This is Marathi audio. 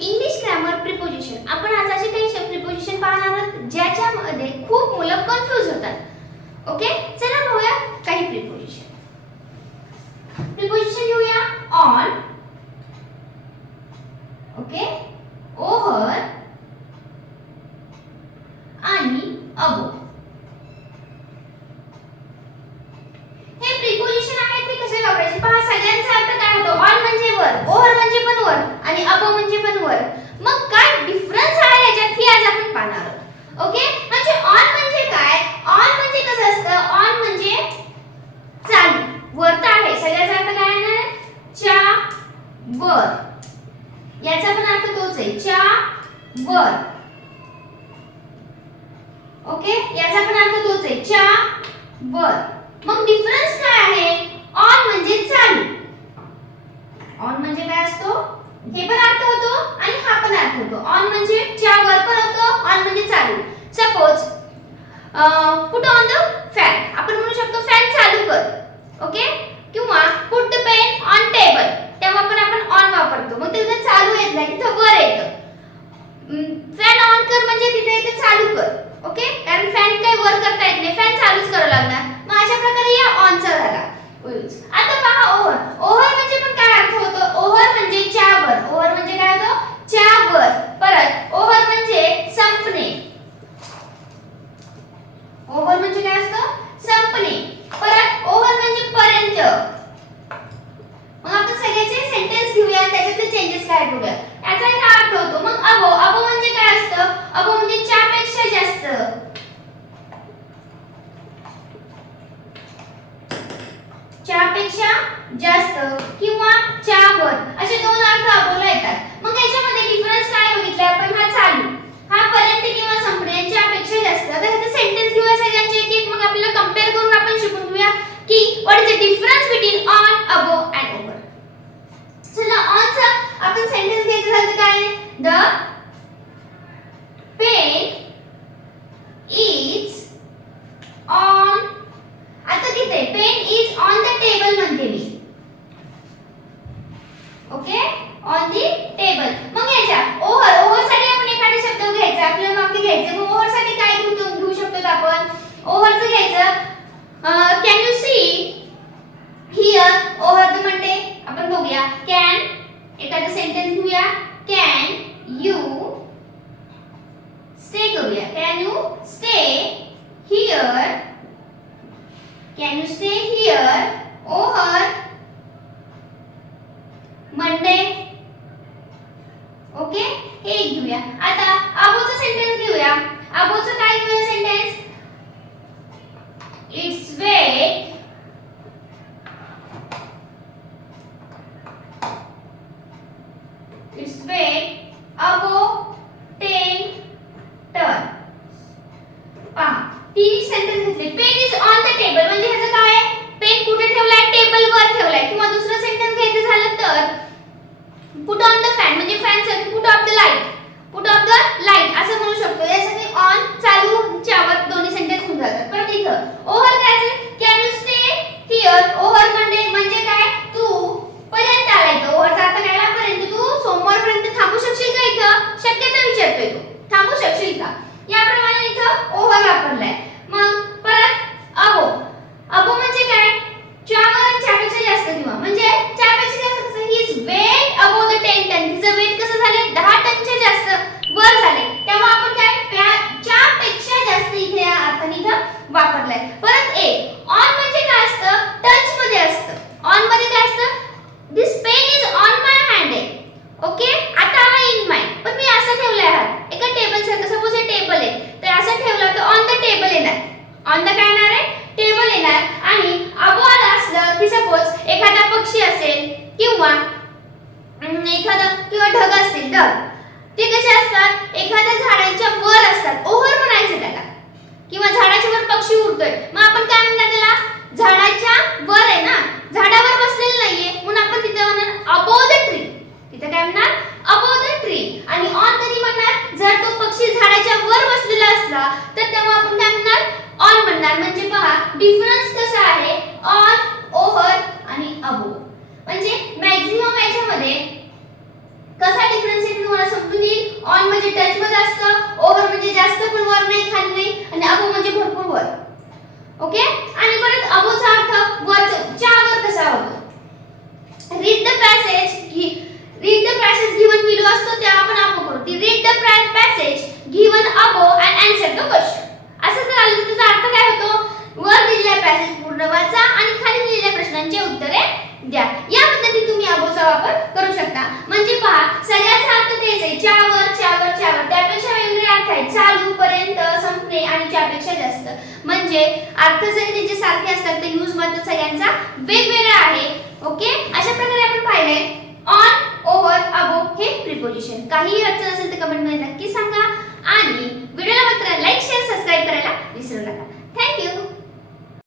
English grammar preposition. आपण आज असे काही प्रिपोजिशन पाहणार आहोत ज्याच्यामध्ये खूप मुलं कन्फ्यूज होतात. ओके, चला पाहूया काही प्रिपोजिशन. प्रिपोजिशन घेऊया ऑन, ओके, ओव्हर आणि अबोव. हे प्रिपोजिशन आहेत ते कसे वापरायचे पहा. सगळ्यांचा अर्थ काय होतो? ऑन म्हणजे वर, ओव्हर म्हणजे पण वर आणि अबोव म्हणजे पण वर. मग काय डिफरन्स आहे याच्यात हे आज आपण पाहणार आहोत. ओके, म्हणजे ऑन म्हणजे काय? ऑन म्हणजे कसं असतं? ऑन म्हणजे चालू, वर तर आहे. सगळ्याचा अर्थ काय आहे? च्या वर. याचा पण अर्थ तोच आहे, च्या वर. ओके, याचा पण अर्थ तोच आहे, च्या वर. मग डिफरन्स काय आहे? ऑन म्हणजे चालू. ऑन म्हणजे काय असतो? हे पण अर्थ होतो आणि हा पण अर्थ होतो. ऑन म्हणजे च्या वर पण होतो, ऑन म्हणजे चालू. Suppose put on the fan. आपण म्हणू शकतो फॅन चालू कर. ओके, किंवा put the pain on table. तेव्हा पण आपण ऑन वापरतो. मग तिथे चालू येत नाही, तिथे वर येतं. फॅन ऑन कर म्हणजे तिथे येते चालू कर. ओके, कारण फॅन काही वर करता येत नाही, फॅन चालूच करावं लागणार. मग अशा प्रकारे या ऑनचा झाला यूज. आता पहा ओव्हर. ओव्हर म्हणजे पण काय अर्थ होतो? ओव्हर म्हणजे च्या वर. ओव्हर म्हणजे काय होतो? च्या वर. परत ओव्हर म्हणजे संपणे. ओव्हर म्हणजे काय असतं? संपणे. परत ओव्हर म्हणजे पर्यंत. मग आपण सगळ्याचे सेंटेन्स घेऊया, त्याच्यातले चेंजेस काय बघूया. याचा एक अर्थ होतो. मग अबोव. अबोव म्हणजे काय असतं? अबोव म्हणजे च्या पेक्षा जास्त. च्या पेक्षा जास्त किंवा च्या वर असे दोन अर्थ अबोवला येतात. मग याच्यामध्ये डिफरन्स काय बघितला आपण? हा चालू, हा पर्यंत किंवा संपणे, च्या पेक्षा जास्त. आता ह्याचे सेंटेन्स घेऊया सगळ्यांचे एक एक. मग आपल्याला कंपेअर करून आपण शिकून घेऊया की what is the difference between on, above and over. चला ऑनचा आपण सेंटेन्स घ्यायचं झालं तर काय? The pen is on. आता किती? Pen is on the table म्हणते मी. Okay, on the table. मग याच्या ओव्हर. ओव्हर साठी आपण एखादा शब्द घ्यायचा, आपल्याला वाक्य घ्यायचं. मग ओव्हर साठी काय घेऊ शकतो आपण? ओव्हरचं घ्यायचं can you see here. Over म्हणते आपण बघूया. कॅन, एखादा सेंटेन्स घेऊया. कॅन यू स्टे करूया. Can you stay here. Can you stay here. Over Monday. Okay, हे घेऊया. आता अबोवचं सेंटेन्स घेऊया. अबोवचं काय घेऊया sentence? Its weight above 10 tons. पहा, तीन सेंटेन्स घेतले. Pen is on the table म्हणजे ह्याचं काय आहे? पेन कुठे ठेवलाय? टेबल वर ठेवलाय. किंवा दुसरं सेंटेन्स घ्यायचं झालं तर पुट ऑन द फॅन म्हणजे फॅन साठी put off the light. Put off the light असं म्हणू शकतो. यासाठी ऑन, चालू, च्यावर दोन्ही सेंटेन्स होऊन जातात. पण इथं ओव्हर काय? Can you stay here. Over म्हणजे काय? तू पर्यंत आलाय. तो ओव्हरचा अर्थ काय? पर्यंत. तू सोमवारपर्यंत थांबू शकशील का इथं? शक्यता विचारतोय तो. थांबू शकशील का? याप्रमाणे इथं ओव्हर वापरलाय. मग परत अबोव. अबोव म्हणजे काय? च्यावर आणि च्यापेक्षा जास्त किंवा म्हणजे च्यापेक्षा जास्त कसं? He is weight above the 10 ton. तिचं वेट कसं झाले? 10 टनच्या जास्त वर झाले. तेव्हा आपण काय? च्यापेक्षा जास्त इथे या अर्थाने इथं वापरलाय. परत ए. ऑन म्हणजे काय असतं? टच मध्ये असतं. शकता. म्हणजे पहा सगळ्याचा अर्थ तेच आहे, च्यावर च्यावर च्यावर. त्यापेक्षा वेगवेगळे अर्थ आहेत, चालू, पर्यंत, संपणे आणि च्यापेक्षा जास्त. म्हणजे अर्थ जरी त्यांचे सारखे असतात तर यूज मात्र सगळ्यांचा वेगवेगळा आहे. ओके, अशा प्रकारे आपण पाहिले ऑन, ओव्हर, अबोव हे प्रिपोजिशन. काही अडचण असेल तर कमेंट